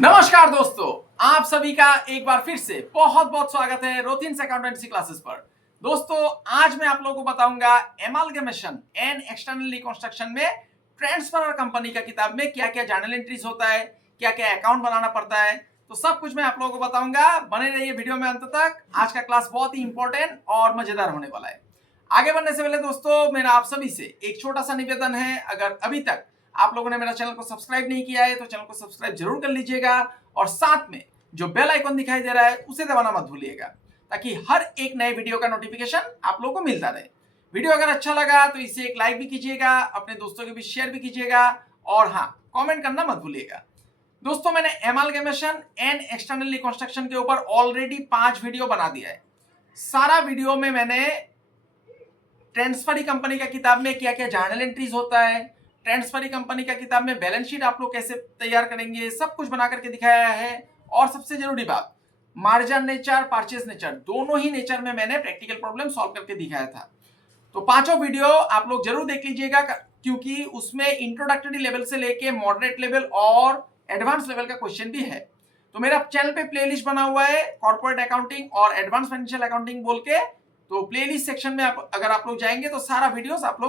नमस्कार दोस्तों, आप सभी का एक बार फिर से बहुत बहुत स्वागत है रोथिन्स अकाउंटेंसी क्लासेस पर। दोस्तों, आज मैं आप लोगों को बताऊंगा एमालगमेशन एंड एक्सटर्नल रिकंस्ट्रक्शन में ट्रांसफर कंपनी का किताब में क्या क्या जर्नल एंट्रीज होता है, क्या क्या अकाउंट बनाना पड़ता है, तो सब कुछ मैं आप लोगों को बताऊंगा। बने रहिए वीडियो में अंत तक। आज का क्लास बहुत ही इंपॉर्टेंट और मजेदार होने वाला है। आगे बढ़ने से पहले दोस्तों, मेरा आप सभी से एक छोटा सा निवेदन है। अगर अभी तक आप लोगों ने मेरा चैनल को सब्सक्राइब नहीं किया है तो चैनल को सब्सक्राइब जरूर कर लीजिएगा और साथ में जो बेल आइकन दिखाई दे रहा है उसे दबाना मत भूलिएगा, ताकि हर एक नए वीडियो का नोटिफिकेशन आप लोगों को मिलता रहे। वीडियो अगर अच्छा लगा तो इसे एक लाइक भी कीजिएगा, अपने दोस्तों के बीच शेयर भी कीजिएगा और हाँ, कमेंट करना मत भूलिएगा। दोस्तों, मैंने एमालगमेशन एंड एक्सटर्नल रिकंस्ट्रक्शन के ऊपर ऑलरेडी 5 वीडियो बना दिया है। सारा वीडियो में मैंने ट्रांसफरी कंपनी का किताब में क्या क्या जर्नल एंट्रीज होता है, ट्रांसफरी कंपनी का किताब में बैलेंस शीट आप लोग कैसे तैयार करेंगे, सब कुछ बना करके दिखाया है। और सबसे जरूरी बात, मार्जिन नेचर, परचेज नेचर, दोनों ही नेचर में मैंने प्रैक्टिकल प्रॉब्लम सॉल्व करके दिखाया था। तो पांचों वीडियो आप लोग जरूर देख लीजिएगा, क्योंकि उसमें इंट्रोडक्टरी लेवल से लेके मॉडरेट लेवल और एडवांस लेवल का क्वेश्चन भी है। तो मेरा चैनल पे प्लेलिस्ट बना हुआ है कॉर्पोरेट अकाउंटिंग और एडवांस फाइनेंशियल अकाउंटिंग बोल के। तो प्लेलिस्ट सेक्शन में अगर आप लोग जाएंगे तो सारा वीडियोस आप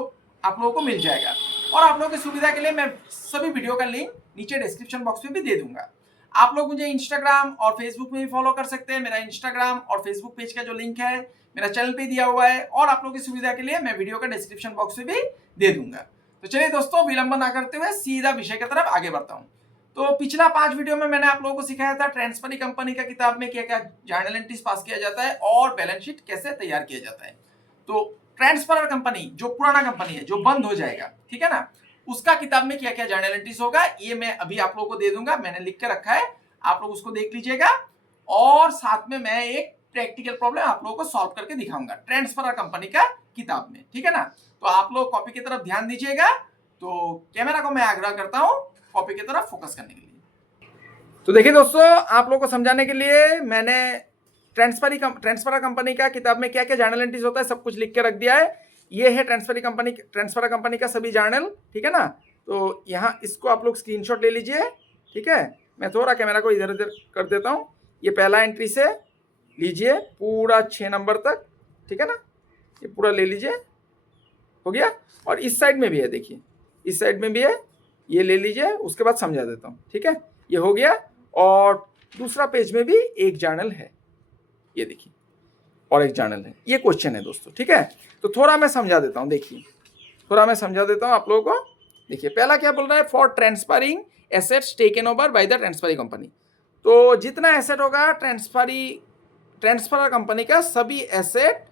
लोगों को मिल जाएगा। और आप लोगों की सुविधा के लिए मैं सभी वीडियो का लिंक नीचे डिस्क्रिप्शन बॉक्स में भी दे दूंगा। आप लोग मुझे इंस्टाग्राम और फेसबुक में भी फॉलो कर सकते हैं। मेरा इंस्टाग्राम और फेसबुक पेज का जो लिंक है मेरा चैनल पे दिया हुआ है, और आप लोगों की सुविधा के लिए मैं वीडियो का डिस्क्रिप्शन बॉक्स में भी दे दूंगा। तो चलिए दोस्तों, विलंब ना करते हुए सीधा विषय की तरफ आगे बढ़ता हूँ। तो पिछला 5 वीडियो में मैंने आप लोगों को सिखाया था ट्रांसफरी कंपनी का किताब में क्या क्या जर्नल एंट्रीज पास किया जाता है और बैलेंस शीट कैसे तैयार किया जाता है। तो ट्रांसफर कंपनी जो पुराना कंपनी है, जो बंद हो जाएगा, ठीक है ना, उसका किताब में क्या क्या जर्नल एंट्रीज होगा ये मैं अभी आप लोगों को दे दूंगा। मैंने लिख के रखा है, आप लोग उसको देख लीजिएगा। और साथ में मैं एक प्रैक्टिकल प्रॉब्लम आप लोगों को सॉल्व करके दिखाऊंगा ट्रांसफर कंपनी का किताब में, ठीक है ना। तो आप लोग कॉपी की तरफ ध्यान दीजिएगा। तो कैमरा को मैं आग्रह करता हूं कॉपी की तरफ फोकस करने के लिए। तो देखिए दोस्तों, आप लोगों को समझाने के लिए मैंने ट्रांसफर कंपनी का किताब में क्या क्या जर्नल एंट्रीज होता है सब कुछ लिख के रख दिया है। ये है ट्रांसफर कंपनी का सभी जर्नल, ठीक है ना। तो यहाँ इसको आप लोग स्क्रीनशॉट ले लीजिए, ठीक है। मैं थोड़ा कैमरा को इधर उधर कर देता हूँ। ये पहला एंट्री से लीजिए पूरा 6 नंबर तक, ठीक है ना। ये पूरा ले लीजिए, हो गया। और इस साइड में भी है, देखिए इस साइड में भी है, ये ले लीजिए। उसके बाद समझा देता हूँ, ठीक है। ये हो गया। और दूसरा पेज में भी एक जर्नल है, ये देखिए, और एक जर्नल है। ये क्वेश्चन है दोस्तों, ठीक है। तो थोड़ा मैं समझा देता हूँ, देखिए थोड़ा मैं समझा देता हूँ आप लोगों को। देखिए पहला क्या बोल रहा है, for transferring assets taken over by the transferee company. तो जितना एसेट होगा ट्रांसफर कंपनी का, सभी एसेट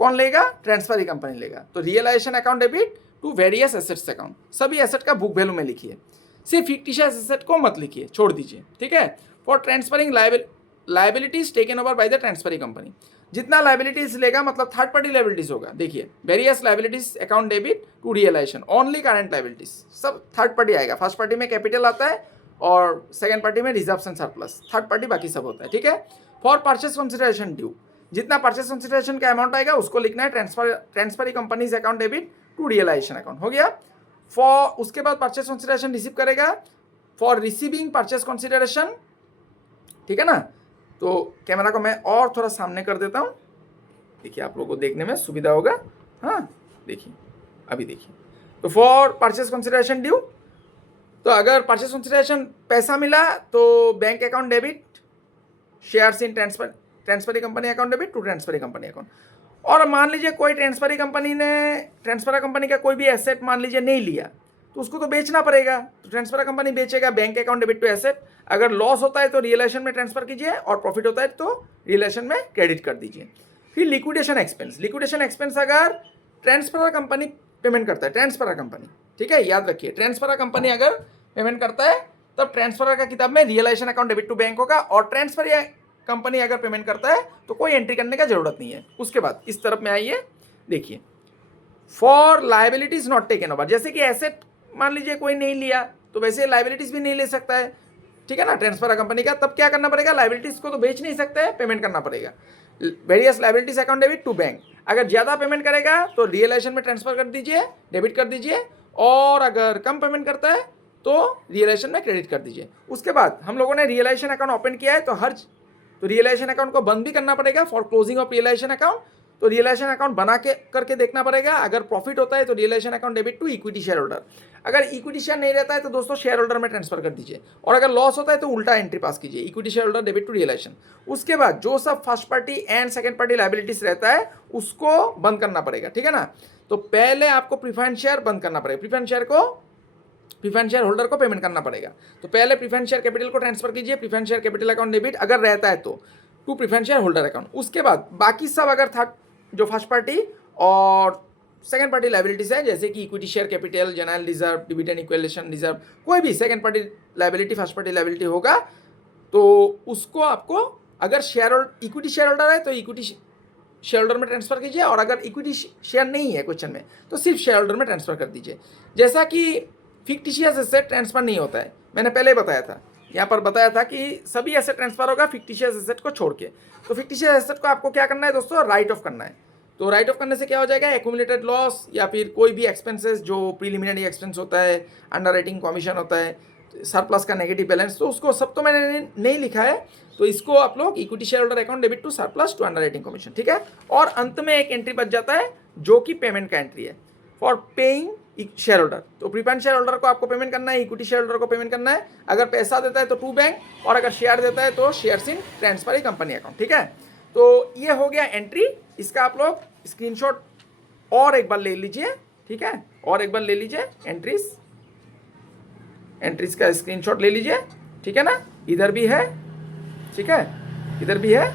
कौन लेगा, ट्रांसफरी कंपनी लेगा। तो realisation account debit to various assets account, सभी एसेट का बुक वैल्यू में लिखिए, सिर्फ फिक्टिशियस एसेट को मत लिखिए, छोड़ दीजिए, ठीक है। For transferring liabilities taken over by the transferee company, जितना लाइबिलिटीज लेगा मतलब थर्ड पार्टी लाइबिलिटीज होगा। देखिए various liabilities account debit to realisation, only current liabilities, सब थर्ड पार्टी आएगा। फर्स्ट पार्टी में कैपिटल आता है और सेकंड पार्टी में reserves and surplus, third party बाकी सब होता है, ठीक है। फॉर परचेस कंसिडरेशन ड्यू, जितना परचेस कंसिडरेशन का अमाउंट आएगा उसको लिखना है transferee companies account debit to realisation account, हो गया। फॉर उसके बाद परचेस कंसिडरेशन रिसीव करेगा, फॉर रिसीविंग परचेस कंसिडरेशन, ठीक है ना। तो कैमरा को मैं और थोड़ा सामने कर देता हूँ, देखिए आप लोगों को देखने में सुविधा होगा। हाँ देखिए, अभी देखिए। तो फॉर परचेस कंसिडरेशन ड्यू, तो अगर परचेस कंसिडरेशन पैसा मिला तो bank account debit shares in transferee company account debit to transferee company account. और मान लीजिए कोई ट्रांसफर कंपनी का कोई भी एसेट मान लीजिए नहीं लिया, तो उसको तो बेचना पड़ेगा। तो ट्रांसफर कंपनी बेचेगा, bank account debit to asset. अगर लॉस होता है तो रियलाइजेशन में ट्रांसफर कीजिए, और प्रॉफिट होता है तो रियलाइजेशन में क्रेडिट कर दीजिए। फिर लिक्विडेशन एक्सपेंस अगर ट्रांसफर कंपनी पेमेंट करता है, ट्रांसफर कंपनी, ठीक है, याद रखिए ट्रांसफर कंपनी अगर पेमेंट करता है तब ट्रांसफर का किताब में realisation account debit to bank होगा, और ट्रांसफर कंपनी अगर पेमेंट करता है तो कोई एंट्री करने का जरूरत नहीं है। उसके बाद इस तरफ में आइए, देखिए for liabilities not taken over, जैसे कि एसेट मान लीजिए कोई नहीं लिया तो वैसे लाइबिलिटीज भी नहीं ले सकता है, ठीक है ना, ट्रांसफर कंपनी का। तब क्या करना पड़ेगा, लाइबिलिटीज को तो बेच नहीं सकते हैं, पेमेंट करना पड़ेगा। Various liabilities account debit to bank, अगर ज़्यादा पेमेंट करेगा तो रियलाइजेशन में ट्रांसफर कर दीजिए, डेबिट कर दीजिए। और अगर कम पेमेंट करता है तो रियलाइजेशन में क्रेडिट कर दीजिए। उसके बाद हम लोगों ने रियलाइजेशन अकाउंट ओपन किया है, तो रियलाइजेशन अकाउंट को बंद भी करना पड़ेगा for closing of realisation account. तो रियलाइजेशन अकाउंट बना के करके देखना पड़ेगा। अगर प्रॉफिट होता है तो realisation account debit to equity share holder. अगर इक्विटी शेयर नहीं रहता है तो दोस्तों शेयर होल्डर में ट्रांसफर कर दीजिए, और अगर लॉस होता है तो उल्टा एंट्री पास कीजिए, equity share holder debit to realisation. उसके बाद जो सब first party and second party liabilities रहता है उसको बंद करना पड़ेगा, ठीक है ना। तो पहले आपको प्रीफरेंस शेयर बंद करना पड़ेगा, प्रीफरेंस शेयर होल्डर को पेमेंट करना पड़ेगा। तो पहले प्रीफरेंस शेयर कैपिटल को ट्रांसफर कीजिए, preference share capital account debit अगर रहता है तो to preference share holder account. उसके बाद बाकी सब अगर था जो फर्स्ट पार्टी और सेकंड पार्टी लायबिलिटीज है, जैसे कि equity share capital, general reserve, dividend equalisation reserve, कोई भी second party liability first party liability होगा, तो उसको आपको अगर इक्विटी शेयर होल्डर है तो इक्विटी शेयर होल्डर में ट्रांसफर कीजिए, और अगर इक्विटी शेयर नहीं है क्वेश्चन में तो सिर्फ शेयर होल्डर में ट्रांसफर कर दीजिए। जैसा कि फिक्टिशियस एसेट ट्रांसफर नहीं होता है, मैंने पहले बताया था, यहाँ पर बताया था कि सभी एसेट ट्रांसफर होगा फिक्टिशियस एसेट को छोड़ के। तो फिक्टिशियस एसेट को आपको क्या करना है दोस्तों, राइट ऑफ करना है। तो राइट ऑफ करने से क्या हो जाएगा, एक्यूमुलेटेड लॉस या फिर कोई भी एक्सपेंसेस जो प्रीलिमिनरी एक्सपेंस होता है, अंडर राइटिंग कमीशन होता है, सरप्लस का नेगेटिव बैलेंस, तो उसको सब तो मैंने नहीं लिखा है, तो इसको आप लोग equity share holder account debit to surplus to underwriting commission, ठीक है। और अंत में एक एंट्री बच जाता है जो कि पेमेंट का एंट्री है फॉर पेइंग शेयर होल्डर। तो प्रीफरेंस शेयर होल्डर को आपको पेमेंट करना है, इक्विटी शेयर होल्डर को पेमेंट करना है। अगर पैसा देता है तो टू बैंक, और अगर शेयर देता है तो shares in transfer E company account, ठीक है। तो ये हो गया एंट्री, इसका आप लोग स्क्रीनशॉट और एक बार ले लीजिए, ठीक है, और एक बार ले लीजिए एंट्रीज का स्क्रीनशॉट ले लीजिए, ठीक है ना। इधर भी है, ठीक है, इधर भी है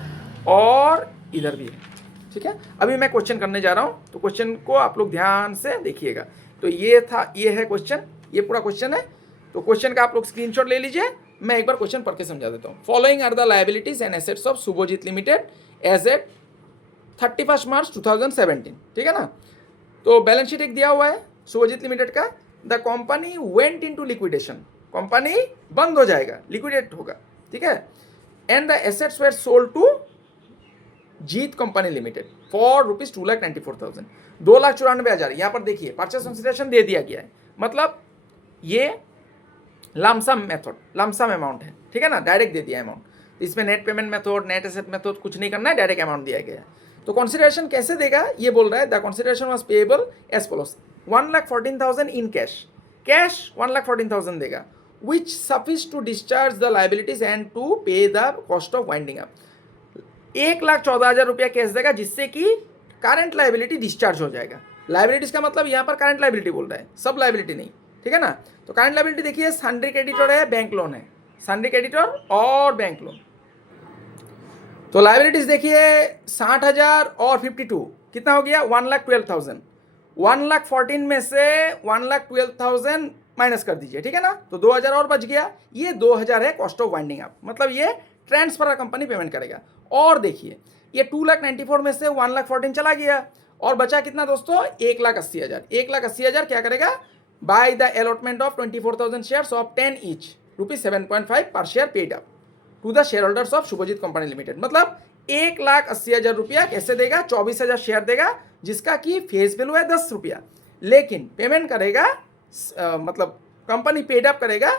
और इधर भी है, ठीक है। अभी मैं क्वेश्चन करने जा रहा हूँ, तो क्वेश्चन को आप लोग ध्यान से देखिएगा। तो ये है क्वेश्चन, ये पूरा क्वेश्चन है। तो क्वेश्चन का आप लोग स्क्रीनशॉट ले लीजिए, मैं एक बार क्वेश्चन पढ़ के समझा देता हूँ। Following are the liabilities and assets of Shubhjit limited as at 31 March 2017, ठीक है ना। तो बैलेंस शीट एक दिया हुआ है शुभजीत लिमिटेड का। The company went into liquidation, company बंद हो जाएगा, लिक्विडेट होगा, ठीक है। And the assets were sold to Jeet company limited for rupees 2,94,000, 2,94,000। यहाँ पर देखिए परचेस कंसिडरेशन दे दिया गया है, मतलब ये लमसम मेथड, लमसम अमाउंट है, ठीक है ना, डायरेक्ट दे दिया अमाउंट। इसमें net payment method, net asset method कुछ नहीं करना है, डायरेक्ट अमाउंट दिया गया है। तो कंसिडरेशन कैसे देगा ये बोल रहा है, the consideration was payable as follows, 1,14,000 in cash 1,14,000 देगा, which suffice to discharge the liabilities and to pay the cost of winding up. 1,14,000 रुपया कैश देगा जिससे कि करंट लायबिलिटी डिस्चार्ज हो जाएगा। लायबिलिटीज का मतलब यहाँ पर करंट लायबिलिटी बोल रहा है, सब लायबिलिटी नहीं, ठीक है ना। तो करंट लायबिलिटी देखिए, सन्ड्री क्रेडिटर है, बैंक लोन है, सन्ड्री क्रेडिटर और बैंक लोन। तो लायबिलिटीज देखिए 60,000 और 52 कितना हो गया, 1,12,000। 1,14,000 में से 1,12,000 माइनस कर दीजिए, ठीक है ना। तो 2,000 और बच गया, ये 2,000 है कॉस्ट ऑफ वाइंडिंग अप, मतलब ये ट्रांसफर कंपनी पेमेंट करेगा। और देखिए ये 2,94,000 में से 1,14,000 चला गया, और बचा कितना दोस्तों, 1,80,000। 1,80,000 क्या करेगा, by the allotment of 24,000 shares of 10 each, ₹7.5 per share paid up to the share holders of Shubhjit company limited. मतलब 1,80,000 रुपया कैसे देगा, 24,000 शेयर देगा जिसका कि फेस वैल्यू है 10 रुपया, लेकिन पेमेंट करेगा मतलब कंपनी पेड अप करेगा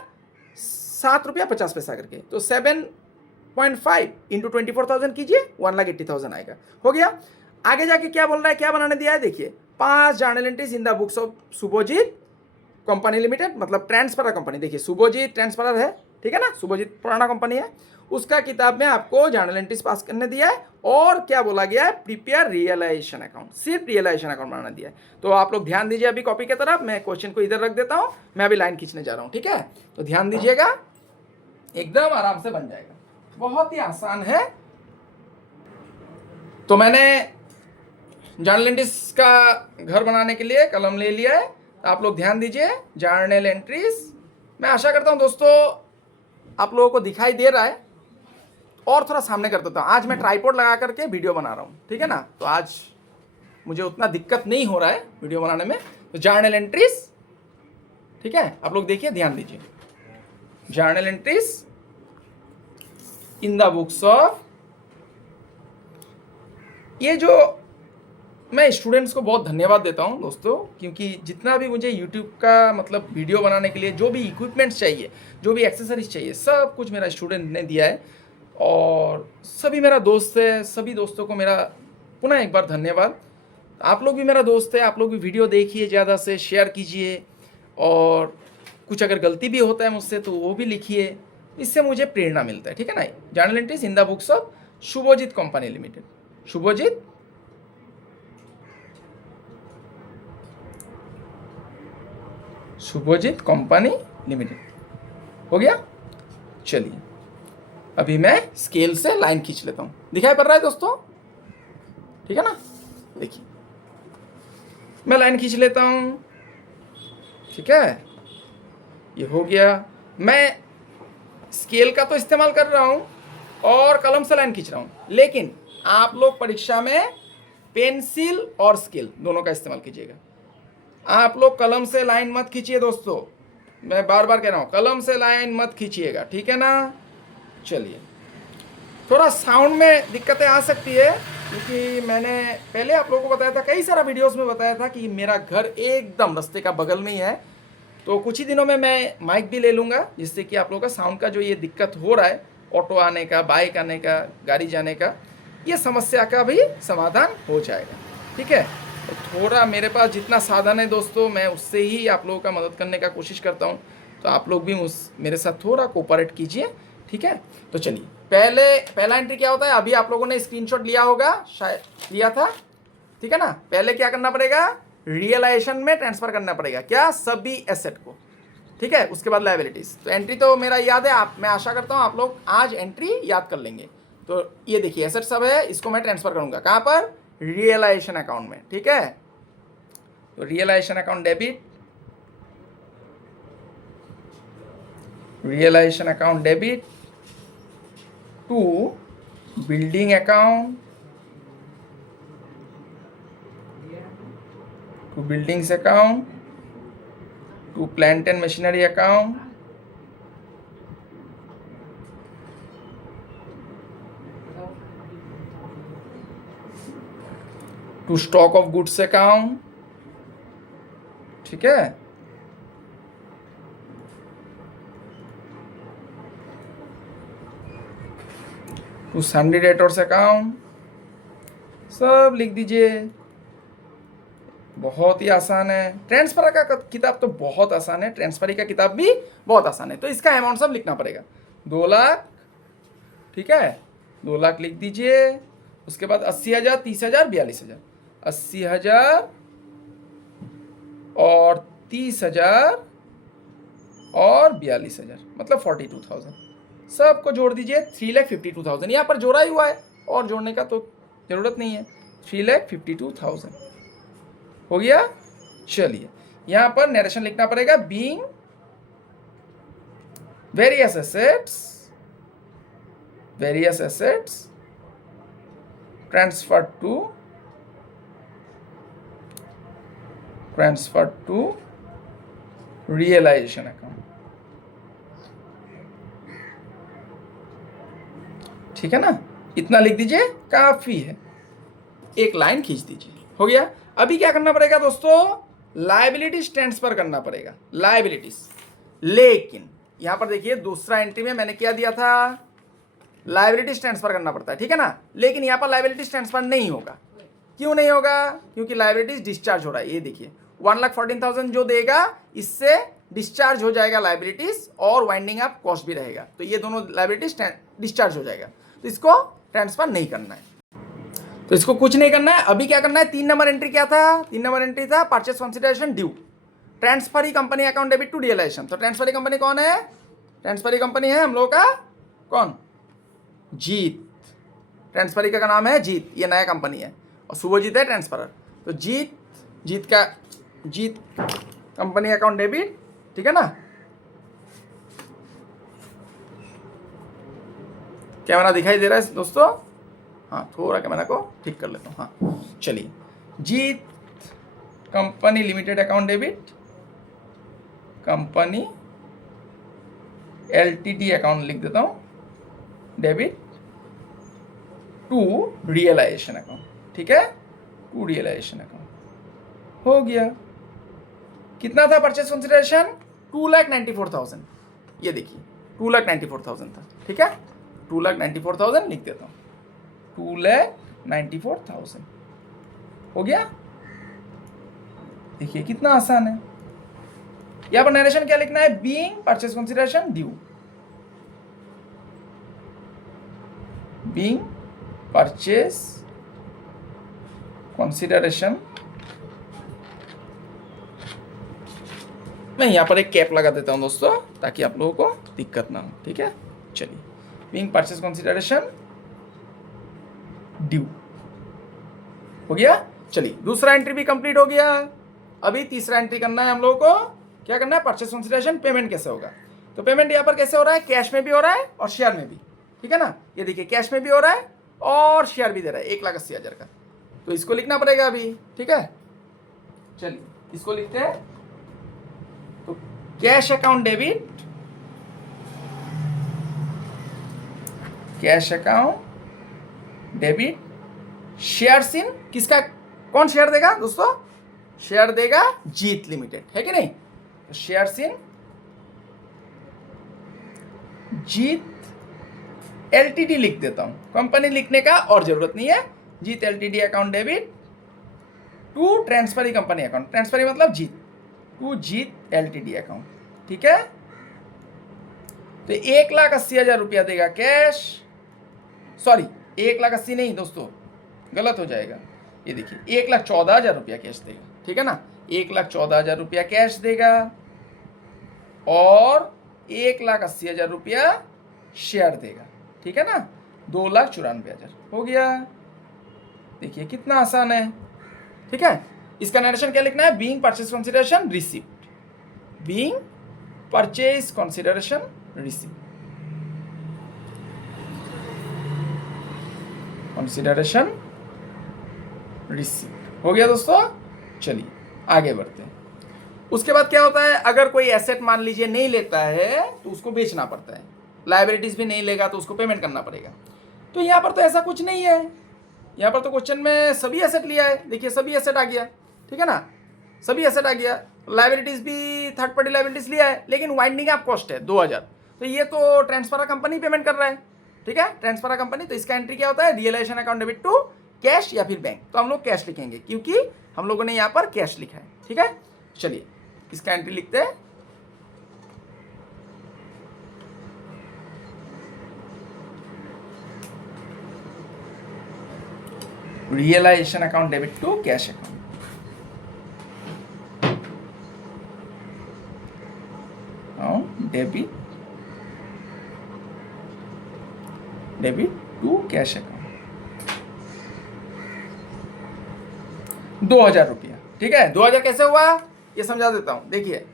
7 रुपया 50 पैसा करके। तो 7.5 इंटू 24,000 कीजिए, 1,80,000 आएगा, हो गया। आगे जाके क्या बोल रहा है, क्या बनाने दिया है, देखिए 5 journal entries in the books of Shubhjit company limited, मतलब ट्रांसफर कंपनी। देखिए शुभजीत ट्रांसफर है, ठीक है ना, शुभजीत पुराना कंपनी है, उसका किताब में आपको जर्नल एंट्रीज पास करने दिया है। और क्या बोला गया है, प्रिपेयर रियलाइजेशन अकाउंट, सिर्फ रियलाइजेशन अकाउंट बनाना दिया है। तो आप लोग ध्यान दीजिए अभी कॉपी की तरफ, मैं क्वेश्चन को इधर रख देता हूँ, मैं अभी लाइन खींचने जा रहा हूँ, ठीक है। तो ध्यान दीजिएगा, एकदम आराम से बन जाएगा, बहुत ही आसान है। तो मैंने जर्नल एंट्रीज का घर बनाने के लिए कलम ले लिया है, आप लोग ध्यान दीजिए, जर्नल एंट्रीज। मैं आशा करता हूं दोस्तों आप लोगों को दिखाई दे रहा है, और थोड़ा सामने कर देता हूं। आज मैं ट्राइपॉड लगा करके वीडियो बना रहा हूं, ठीक है ना, तो आज मुझे उतना दिक्कत नहीं हो रहा है वीडियो बनाने में। तो जर्नल एंट्रीज, ठीक है, आप लोग देखिए, ध्यान दीजिए, journal entries in the books of, ये जो मैं स्टूडेंट्स को बहुत धन्यवाद देता हूँ दोस्तों, क्योंकि जितना भी मुझे यूट्यूब का मतलब वीडियो बनाने के लिए जो भी इक्विपमेंट्स चाहिए, जो भी एक्सेसरीज चाहिए, सब कुछ मेरा स्टूडेंट ने दिया है। और सभी मेरा दोस्त है, सभी दोस्तों को मेरा पुनः एक बार धन्यवाद। आप लोग भी मेरा दोस्त है, आप लोग भी वीडियो देखिए, ज़्यादा से शेयर कीजिए, और कुछ अगर गलती भी होता है मुझसे तो वो भी लिखिए, इससे मुझे प्रेरणा मिलता है, ठीक है ना। Journal entries in the books of Shubhjit company limited. Shubhjit company limited हो गया। चलिए अभी मैं स्केल से लाइन खींच लेता हूं, दिखाई पड़ रहा है दोस्तों, ठीक है ना। देखिए मैं लाइन खींच लेता हूं, ठीक है, ये हो गया। मैं स्केल का तो इस्तेमाल कर रहा हूं और कलम से लाइन खींच रहा हूं, लेकिन आप लोग परीक्षा में पेंसिल और स्केल दोनों का इस्तेमाल कीजिएगा। आप लोग कलम से लाइन मत खींचिए दोस्तों, मैं बार बार कह रहा हूं, कलम से लाइन मत खींचिएगा, ठीक है ना। चलिए, थोड़ा साउंड में दिक्कतें आ सकती है, क्योंकि मैंने पहले आप लोगों को बताया था, कई सारा वीडियोस में बताया था कि मेरा घर एकदम रास्ते का बगल में ही है। तो कुछ ही दिनों में मैं माइक भी ले लूँगा, जिससे कि आप लोगों का साउंड का जो ये दिक्कत हो रहा है, ऑटो आने का, बाइक आने का, गाड़ी जाने का, ये समस्या का भी समाधान हो जाएगा, ठीक है। तो थोड़ा मेरे पास जितना साधन है दोस्तों, मैं उससे ही आप लोगों का मदद करने का कोशिश करता हूँ। तो आप लोग भी मेरे साथ थोड़ा कोऑपरेट कीजिए, ठीक है। तो चलिए, पहला एंट्री क्या होता है, अभी आप लोगों ने स्क्रीनशॉट लिया होगा, शायद लिया था, ठीक है ना। पहले क्या करना पड़ेगा, रियलाइजेशन में ट्रांसफर करना पड़ेगा, क्या, सभी एसेट को, ठीक है। उसके बाद लायबिलिटीज। तो एंट्री तो मेरा याद है, मैं आशा करता हूँ आप लोग आज एंट्री याद कर लेंगे। तो ये देखिए एसेट सब है, इसको मैं ट्रांसफर करूंगा कहाँ पर, रियलाइजेशन अकाउंट में, ठीक है। तो realisation account debit, realisation account debit to building account, to buildings account, to plant and machinery account, to stock of goods account, ठीक है। टू सन्डी डेटर्स अकाउंट, सब लिख दीजिए। बहुत ही आसान है। ट्रांसफर का किताब तो बहुत आसान है, ट्रांसफरी का किताब भी बहुत आसान है। तो इसका अमाउंट सब लिखना पड़ेगा, 2 लाख, ठीक है, 2 लाख लिख दीजिए। उसके बाद 80,000, 30,000, 42,000, 80,000 और 30,000 और 42,000, मतलब 42,000, सबको जोड़ दीजिए। 3,52,000 यहाँ पर जोड़ा ही हुआ है, और जोड़ने का तो जरूरत नहीं है। 3,52,000 हो गया। चलिए यहाँ पर नरेशन लिखना पड़ेगा, being various assets transfer to realisation account, ठीक है ना। इतना लिख दीजिए, काफी है, एक लाइन खींच दीजिए, हो गया। अभी क्या करना पड़ेगा दोस्तों, लायबिलिटीज ट्रांसफर करना पड़ेगा, लायबिलिटीज। लेकिन यहां पर देखिए दूसरा एंट्री में मैंने क्या दिया था, लायबिलिटीज ट्रांसफर करना पड़ता है, ठीक है ना। लेकिन यहां पर लायबिलिटीज ट्रांसफर नहीं होगा। क्यों नहीं होगा, क्योंकि लायबिलिटीज डिस्चार्ज हो रहा है। ये देखिए 1,14,000 जो देगा, इससे डिस्चार्ज हो जाएगा लायबिलिटीज, और वाइंडिंग अप कॉस्ट भी रहेगा। तो ये दोनों लायबिलिटीज डिस्चार्ज हो जाएगा, तो इसको ट्रांसफर नहीं करना है। तो इसको कुछ नहीं करना है। अभी क्या करना है, 3 नंबर एंट्री क्या था, 3 नंबर एंट्री था purchase consideration due, transferee company account debit to realisation. तो ट्रांसफरी कंपनी कौन है, ट्रांसफरी कंपनी है हम लोग का कौन, जीत। ट्रांसफरी का नाम है जीत, ये नया कंपनी है, और शुभजीत है ट्रांसफरर। तो जीत कंपनी अकाउंट डेबिट, ठीक है ना। कैमरा दिखाई दे रहा है दोस्तों, हाँ थोड़ा कैमरा को ठीक कर लेता हूँ, हाँ। चलिए, Jeet company limited account debit, company LTD account लिख देता हूँ, डेबिट टू रियलाइजेशन अकाउंट, ठीक है, टू रियलाइजेशन अकाउंट। हो गया। कितना था परचेस कंसिडरेशन? 2,94,000। ये देखिए 2,94,000 था, ठीक है। 2,94,000 लिख देता हूँ, 2,94,000 हो गया। देखिए कितना आसान है। यहां पर नरेशन क्या लिखना है? Being purchase consideration due, being purchase consideration. मैं यहां पर एक कैप लगा देता हूं दोस्तों, ताकि आप लोगों को दिक्कत ना हो, ठीक है। चलिए, बीइंग परचेस कंसिडरेशन ड्यू हो गया। चलिए, दूसरा एंट्री भी कंप्लीट हो गया। अभी तीसरा एंट्री करना है हम लोगों को। क्या करना है? परचेस कंसिडरेशन पेमेंट कैसे होगा। तो पेमेंट यहाँ पर कैसे हो रहा है? कैश में भी हो रहा है और शेयर में भी, ठीक है ना। ये देखिए कैश में भी हो रहा है और शेयर भी दे रहा है 1,80,000 का। तो इसको लिखना पड़ेगा अभी, ठीक है। चलिए इसको लिखते हैं। तो cash account debit, cash account debit, shares इन, किसका, कौन शेयर देगा दोस्तों? शेयर देगा जीत लिमिटेड, है कि नहीं। तो शेयर्स इन जीत एलटीडी लिख देता हूं, कंपनी लिखने का और जरूरत नहीं है। Jeet LTD account debit to transferee company account, transferee मतलब Jeet, to Jeet LTD account, ठीक है। तो 1,80,000 रुपया देगा कैश, सॉरी 1,80,000 नहीं दोस्तों, गलत हो जाएगा। ये देखिए 1,14,000 रुपया कैश देगा, ठीक है ना। 1,14,000 रुपया कैश देगा और 1,80,000 रुपया शेयर देगा, ठीक है ना। 2,94,000 हो गया। देखिए कितना आसान है, ठीक है। इसका नरेशन क्या लिखना है? Being purchase consideration received, being purchase consideration received, consideration received हो गया दोस्तों। चलिए आगे बढ़ते हैं। उसके बाद क्या होता है? अगर कोई एसेट मान लीजिए नहीं लेता है तो उसको बेचना पड़ता है। लायबिलिटीज भी नहीं लेगा तो उसको पेमेंट करना पड़ेगा। तो यहाँ पर तो ऐसा कुछ नहीं है। यहाँ पर तो क्वेश्चन में सभी एसेट लिया है। देखिए सभी एसेट आ गया, ठीक है ना। सभी एसेट आ गया। लायबिलिटीज भी थर्ड पार्टी लायबिलिटीज लिया है, लेकिन वाइंडिंग अप कॉस्ट है 2,000। तो ये तो ट्रांसफर कंपनी पेमेंट कर रहा है, ठीक है, ट्रांसफर कंपनी। तो इसका एंट्री क्या होता है? Realisation account debit to cash या फिर बैंक। तो हम लोग कैश लिखेंगे क्योंकि हम लोगों ने यहाँ पर कैश लिखा है, ठीक है। चलिए इसका एंट्री लिखते हैं। Realisation account debit to cash account, debit to cash account 2,000 रुपया, ठीक है। 2,000 कैसे हुआ ये समझा देता हूं। देखिए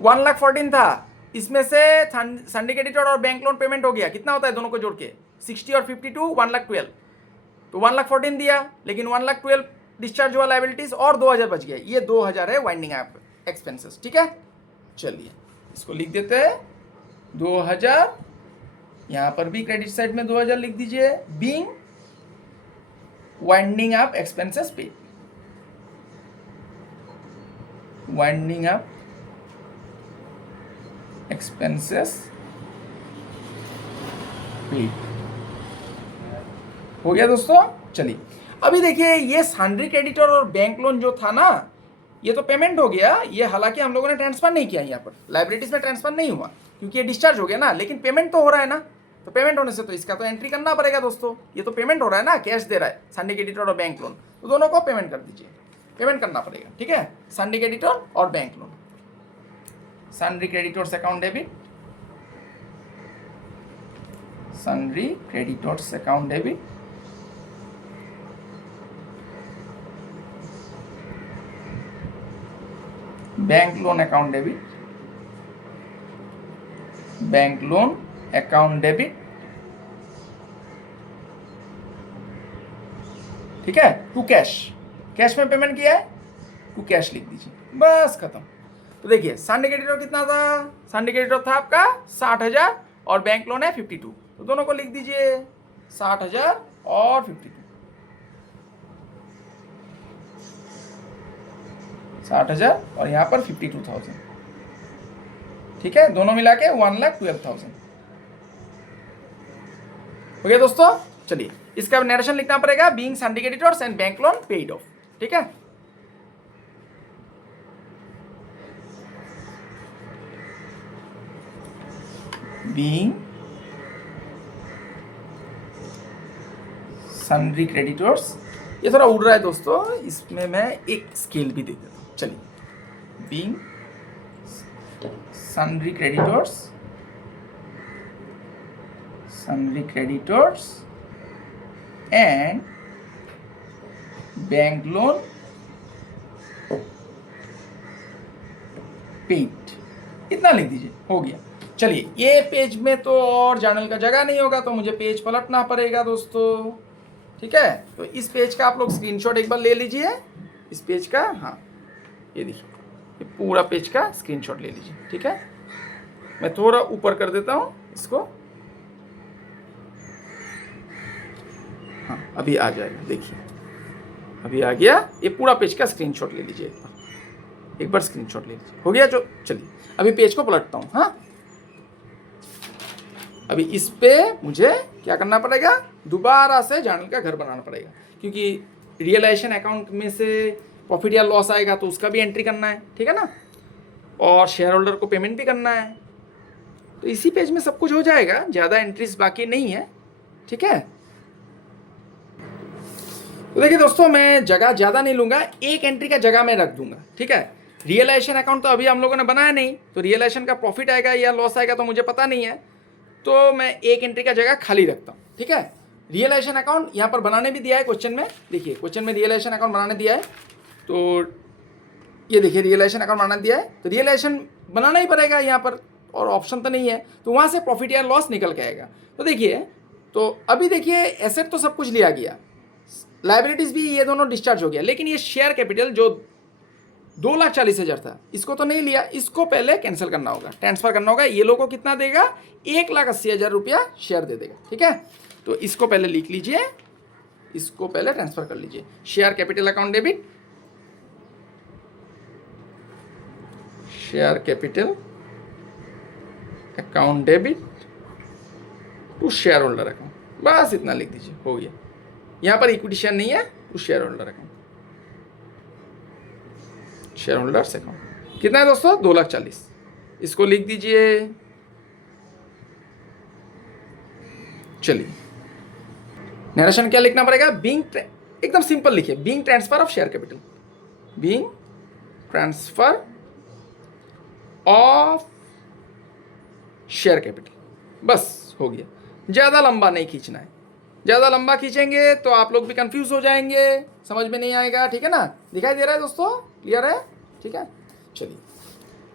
1,14,000 था, इसमें से सिंडिकेटेड और बैंक लोन पेमेंट हो गया। कितना होता है दोनों को जोड़ के? 60 और 52 1,12,000। तो 1,14,000 दिया, लेकिन 1,12,000 डिस्चार्ज हुआ लायबिलिटीज और 2,000 बच गए। ये 2,000 है वाइंडिंग अप एक्सपेंसेस, ठीक है। चलिए इसको लिख देते हैं 2,000। यहां पर भी क्रेडिट साइड में 2,000 लिख दीजिए। Being winding up expenses paid, winding up expenses paid हो गया दोस्तों। चलिए अभी देखिए ये सैंड्री क्रेडिटर और बैंक लोन जो था ना, ये तो पेमेंट हो गया। ये हालांकि हम लोगों ने ट्रांसफर नहीं किया, यहाँ पर लाइबिलिटीज में ट्रांसफर नहीं हुआ क्योंकि ये डिस्चार्ज हो गया ना, लेकिन पेमेंट तो हो रहा है ना। तो पेमेंट होने से तो इसका तो एंट्री करना पड़ेगा दोस्तों। ये तो पेमेंट हो रहा है ना, कैश दे रहा है सिंडिकेटेड और बैंक लोन, तो दोनों को पेमेंट कर दीजिए, पेमेंट करना पड़ेगा, ठीक है। सिंडिकेटेड और bank loan, sundry creditors account debit, sundry creditors account debit, bank loan account debit, bank loan account debit, ठीक है, टू कैश, कैश में पेमेंट किया है, टू कैश लिख दीजिए, बस खत्म। तो देखिए सिंडिकेटेड कितना था? सिंडिकेटेड था आपका 60,000 और बैंक लोन है 52, तो दोनों को लिख दीजिए 60,000 और 52। 60,000 और यहाँ पर 52,000, ठीक है, दोनों मिला के 1,12,000 हो गया दोस्तों। चलिए इसका नरेशन लिखना पड़ेगा, being sundry creditors and bank loan paid of, ठीक है। बीइंग सन्ड्री क्रेडिटर्स, ये थोड़ा उड़ रहा है दोस्तों, इसमें मैं एक स्केल भी दे देता हूँ। चलिए being sundry creditors and bank loan paid, इतना लिख दीजिए, हो गया। चलिए ये पेज में तो और जर्नल का जगह नहीं होगा, तो मुझे पेज पलटना पड़ेगा दोस्तों, ठीक है। तो इस पेज का आप लोग स्क्रीनशॉट एक बार ले लीजिए, इस पेज का, हाँ ये देखिए, ये पूरा पेज का स्क्रीनशॉट ले लीजिए, ठीक है। मैं थोड़ा ऊपर कर देता हूँ इसको, हाँ अभी आ जाएगा, देखिए अभी आ गया। ये पूरा पेज का स्क्रीनशॉट ले लीजिए, एक बार स्क्रीनशॉट ले लीजिए, हो गया जो। चलिए अभी पेज को पलटता हूँ, हाँ अभी इस पे मुझे क्या करना पड़ेगा, दोबारा से जर्नल का घर बनाना पड़ेगा, क्योंकि रियलाइजेशन अकाउंट में से प्रॉफिट या लॉस आएगा तो उसका भी एंट्री करना है, ठीक है ना, और शेयर होल्डर को पेमेंट भी करना है। तो इसी पेज में सब कुछ हो जाएगा, ज़्यादा एंट्रीज बाकी नहीं है, ठीक है। तो देखिए दोस्तों, मैं जगह ज़्यादा नहीं लूँगा, एक एंट्री का जगह मैं रख दूंगा, ठीक है। रियलाइजेशन अकाउंट तो अभी हम लोगों ने बनाया नहीं, तो रियलाइजेशन का प्रॉफिट आएगा या लॉस आएगा तो मुझे पता नहीं है, तो मैं एक एंट्री का जगह खाली रखता हूँ, ठीक है। रियलाइजेशन अकाउंट यहाँ पर बनाने भी दिया है क्वेश्चन में, देखिए क्वेश्चन में रियलाइजेशन अकाउंट बनाने दिया है, तो ये देखिए रियलाइजेशन अकाउंट बनाना दिया है, तो रियलाइजेशन बनाना ही पड़ेगा यहाँ पर, और ऑप्शन तो नहीं है, तो वहाँ से प्रॉफिट या लॉस निकल के आएगा। तो देखिए, तो अभी देखिए एसेट तो सब कुछ लिया गया, लाइबिलिटीज़ भी ये दोनों डिस्चार्ज हो गया, लेकिन ये शेयर कैपिटल जो 2,40,000 था, इसको तो नहीं लिया, इसको पहले कैंसिल करना होगा, ट्रांसफर करना होगा। ये लोगों को कितना देगा, 1,80,000 रुपया शेयर दे देगा, ठीक है। तो इसको पहले लिख लीजिए, इसको पहले ट्रांसफर कर लीजिए, share capital account debit, share capital account debit to share holder account, बस इतना लिख दीजिए, हो गया। यहाँ पर इक्विटी शेयर नहीं है, to share holder account, share holders account कितना है दोस्तों, 2,40,000, इसको लिख दीजिए। चलिए नरेशन क्या लिखना पड़ेगा, बीइंग, एकदम सिंपल लिखिए, being transfer of share capital, being transfer of share capital, बस हो गया। ज़्यादा लंबा नहीं खींचना है, ज़्यादा लंबा खींचेंगे तो आप लोग भी कंफ्यूज हो जाएंगे, समझ में नहीं आएगा, ठीक है ना। दिखाई दे रहा है दोस्तों, क्लियर है, ठीक है। चलिए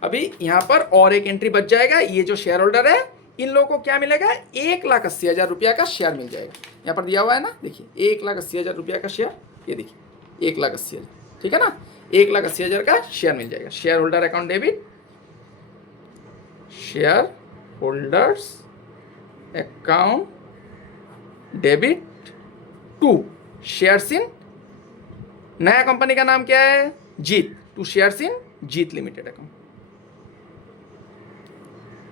अभी यहाँ पर और एक एंट्री बच जाएगा, ये जो शेयर होल्डर है इन लोगों को क्या मिलेगा, 1,80,000 रुपया का शेयर मिल जाएगा, यहाँ पर दिया हुआ है ना, देखिए 1,80,000 रुपया का शेयर, ये देखिए 1,80,000, ठीक है ना, 1,80,000 का शेयर मिल जाएगा। Share holder account debit, share holders account debit to shares in, नया कंपनी का नाम क्या है, Jeet, to shares in Jeet limited account.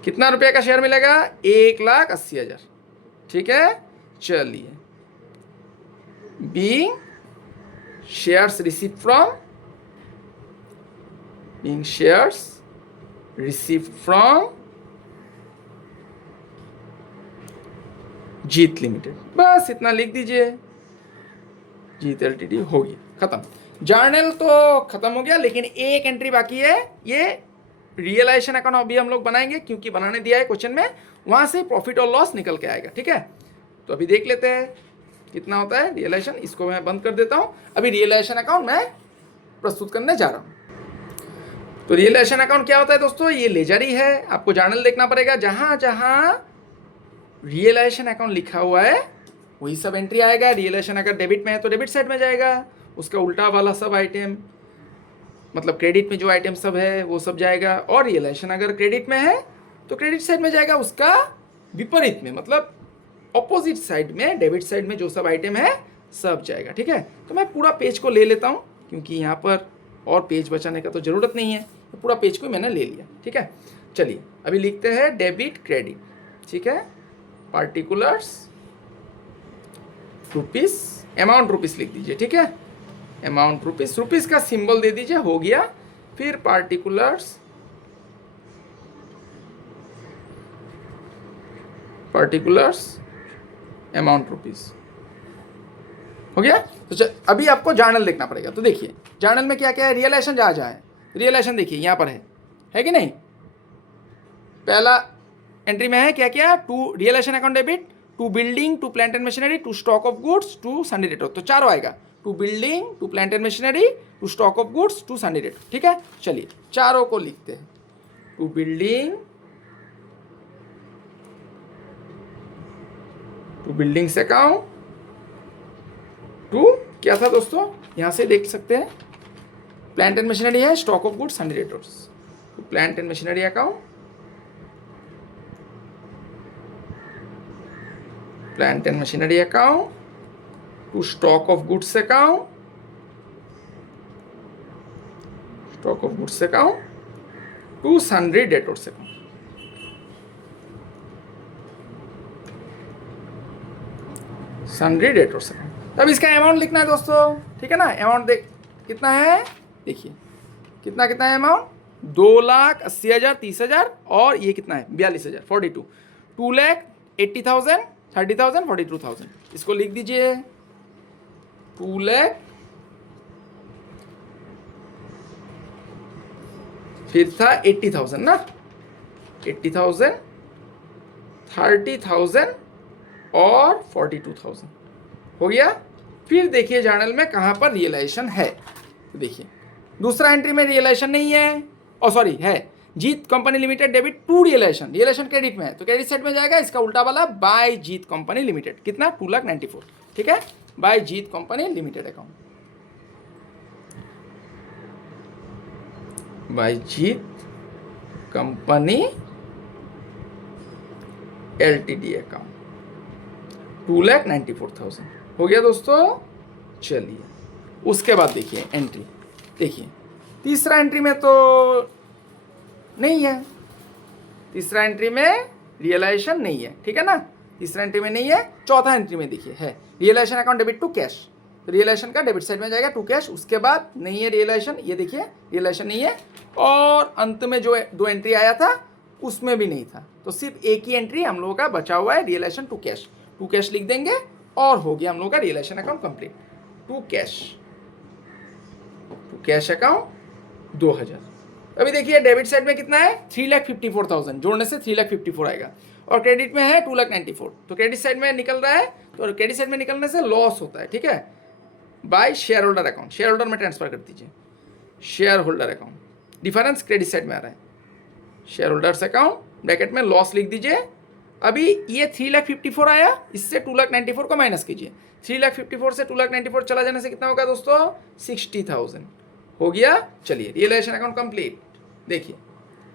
कितना रुपया का शेयर मिलेगा, 1,80,000, ठीक है। चलिए being shares receive from, being shares receive from Jeet limited, बस इतना लिख दीजिए, जीत एलटीडी, हो गया, खत्म। जर्नल तो खत्म हो गया, लेकिन एक एंट्री बाकी है, ये रियलाइजेशन अकाउंट अभी हम लोग बनाएंगे, क्योंकि बनाने दिया है क्वेश्चन में, वहां से प्रॉफिट और लॉस निकल के आएगा, ठीक है। तो अभी देख लेते हैं कितना होता है रियलाइजेशन, इसको मैं बंद कर देता हूं। अभी रियलाइजेशन अकाउंट मैं प्रस्तुत करने जा रहा हूं। तो रियलाइजेशन अकाउंट क्या होता है दोस्तों, ये लेजर ही है, आपको जर्नल देखना पड़ेगा, जहां जहां रियलाइजेशन अकाउंट लिखा हुआ है वही सब एंट्री आएगा। रियलाइजेशन अगर डेबिट में है तो डेबिट साइड में जाएगा, उसका उल्टा वाला सब आइटम, मतलब क्रेडिट में जो आइटम सब है वो सब जाएगा, और रियलाइजेशन अगर क्रेडिट में है तो क्रेडिट साइड में जाएगा, उसका विपरीत में, मतलब ऑपोजिट साइड में, डेबिट साइड में जो सब आइटम है सब जाएगा, ठीक है। तो मैं पूरा पेज को ले लेता हूँ, क्योंकि यहाँ पर और पेज बचाने का तो ज़रूरत नहीं है, तो पूरा पेज को मैंने ले लिया। ठीक है, चलिए अभी लिखते हैं डेबिट क्रेडिट। ठीक है, पार्टिकुलर्स रुपीस, अमाउंट रुपीस लिख दीजिए। ठीक है, अमाउंट रुपीस, रुपीस का सिंबल दे दीजिए, हो गया। फिर पार्टिकुलर्स, अमाउंट रुपीस, हो गया। तो अभी आपको जर्नल देखना पड़ेगा। तो देखिए जर्नल में क्या क्या है, रियलाइजेशन जहाँ जहाँ है, रियलाइजेशन देखिए यहाँ पर है कि नहीं। पहला एंट्री में है क्या क्या, to realisation account debit, to building, to plant and machinery, to stock of goods, to sundry debtor. तो चारों आएगा, to building, to plant and machinery, to stock of goods, to sundry debtor. ठीक है, चलिए चारों को लिखते हैं। To building, to buildings account, to क्या था दोस्तों, यहाँ से देख सकते हैं, प्लांट एंड मशीनरी है, stock of goods, sundry debtors. To plant and machinery account, plant and machinery account, to stock of goods account, stock of goods account, to sundry debtors account, sundry debtors account। अब इसका amount लिखना है दोस्तों। ठीक है ना, amount देख कितना है, देखिए कितना कितना है अमाउंट, 2,80,000, 30,000, और ये कितना है 42,000, 42, 2,80,000, 30,000, 42,000। इसको लिख दीजिए, 2 लाख, फिर था 80,000 ना, 80,000, 30,000 और 42,000, हो गया। फिर देखिए जर्नल में कहाँ पर रियलाइजेशन है, तो देखिए दूसरा एंट्री में रियलाइजेशन नहीं है, और सॉरी है, Jeet company limited debit to realisation, realisation credit में है तो क्रेडिट साइड में जाएगा, इसका उल्टा वाला बाय जीत कंपनी लिमिटेड, कितना 2,94,000। ठीक है, बाय जीत कंपनी लिमिटेड अकाउंट, बाय जीत कंपनी एलटीडी अकाउंट, 2,94,000, हो गया दोस्तों। चलिए उसके बाद देखिए एंट्री, देखिए तीसरा एंट्री में तो नहीं है, तीसरा एंट्री में रियलाइजेशन नहीं है। ठीक है ना, तीसरा एंट्री में नहीं है। चौथा एंट्री में देखिए है realisation account debit to cash, तो रियलाइजेशन का डेबिट साइड में जाएगा टू कैश, उसके बाद नहीं है रियलाइजेशन, ये देखिए रियलाइजेशन नहीं है, और अंत में जो 2 एंट्री आया था उसमें भी नहीं था, तो सिर्फ एक ही एंट्री हम लोगों का बचा हुआ है, realisation to cash. To cash लिख देंगे और हो गया हम लोगों का realisation account complete. To cash account 2,000। अभी देखिए डेबिट साइड में कितना है, 3,54,000, जोड़ने से 3,54,000 आएगा, और क्रेडिट में है 2,94,000, तो क्रेडिट साइड में निकल रहा है, तो क्रेडिट साइड में निकलने से लॉस होता है। ठीक है, by share holder account, share holder में ट्रांसफर कर दीजिए, share holder account, difference credit side में आ रहा है, शेयर होल्डर्स अकाउंट ब्रैकेट में लॉस लिख दीजिए। अभी ये 3,54,000 आया, इससे 2,94,000 को माइनस कीजिए, 3,54,000 से 2,94,000 चला जाने से कितना होगा दोस्तों, 60,000, हो गया। चलिए रियलाइजेशन अकाउंट कंप्लीट, देखिए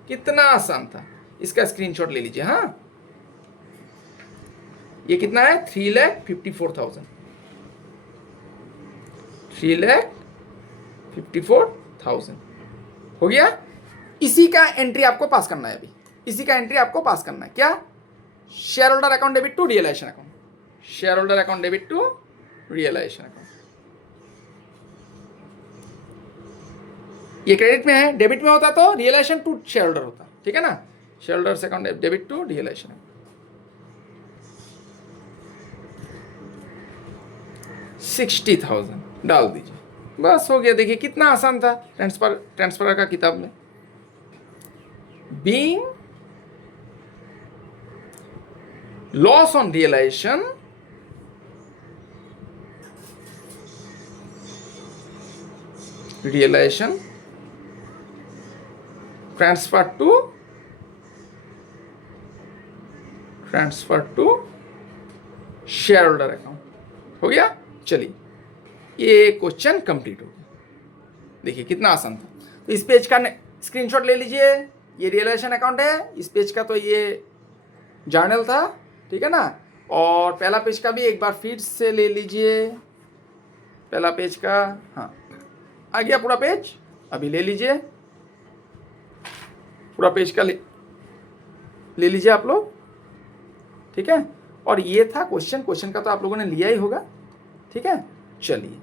कितना आसान था, इसका स्क्रीनशॉट ले लीजिए। हाँ, ये कितना है, 3,54,000, 3,54,000, हो गया। इसी का एंट्री आपको पास करना है, अभी इसी का एंट्री आपको पास करना है, क्या, share holder account debit to realisation account, share holder account debit to realisation account. ये क्रेडिट में है, डेबिट में होता तो रियलाइजेशन टू शेयर होल्डर होता। ठीक है ना, share holders account debit to realisation, 60,000 डाल दीजिए, बस हो गया। देखिए कितना आसान था ट्रांसफर का किताब में। Being loss on realisation, transfer to share holder account, हो गया। चलिए ये क्वेश्चन कंप्लीट हो गया, देखिए कितना आसान था। तो इस पेज का स्क्रीनशॉट ले लीजिए, ये रियलाइजेशन अकाउंट है, इस पेज का तो ये जर्नल था। ठीक है ना, और पहला पेज का भी एक बार फिर से ले लीजिए, पहला पेज का, हाँ आ गया पूरा पेज। अभी ले लीजिए, पूरा पेज का ले लीजिए आप लोग, ठीक है। और ये था क्वेश्चन का तो आप लोगों ने लिया ही होगा, ठीक है। चलिए